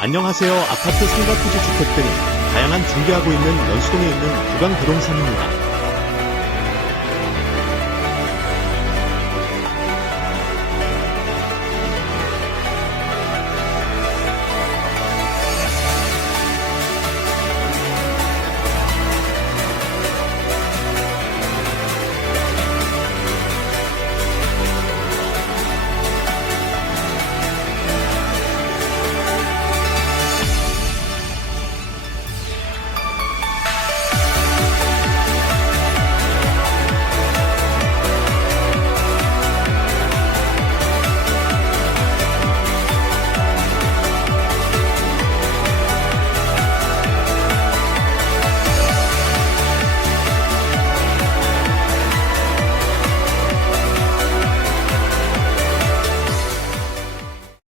안녕하세요. 아파트 상가 토지 주택 등 다양한 중개하고 있는 연수동에 있는 구강 부동산입니다.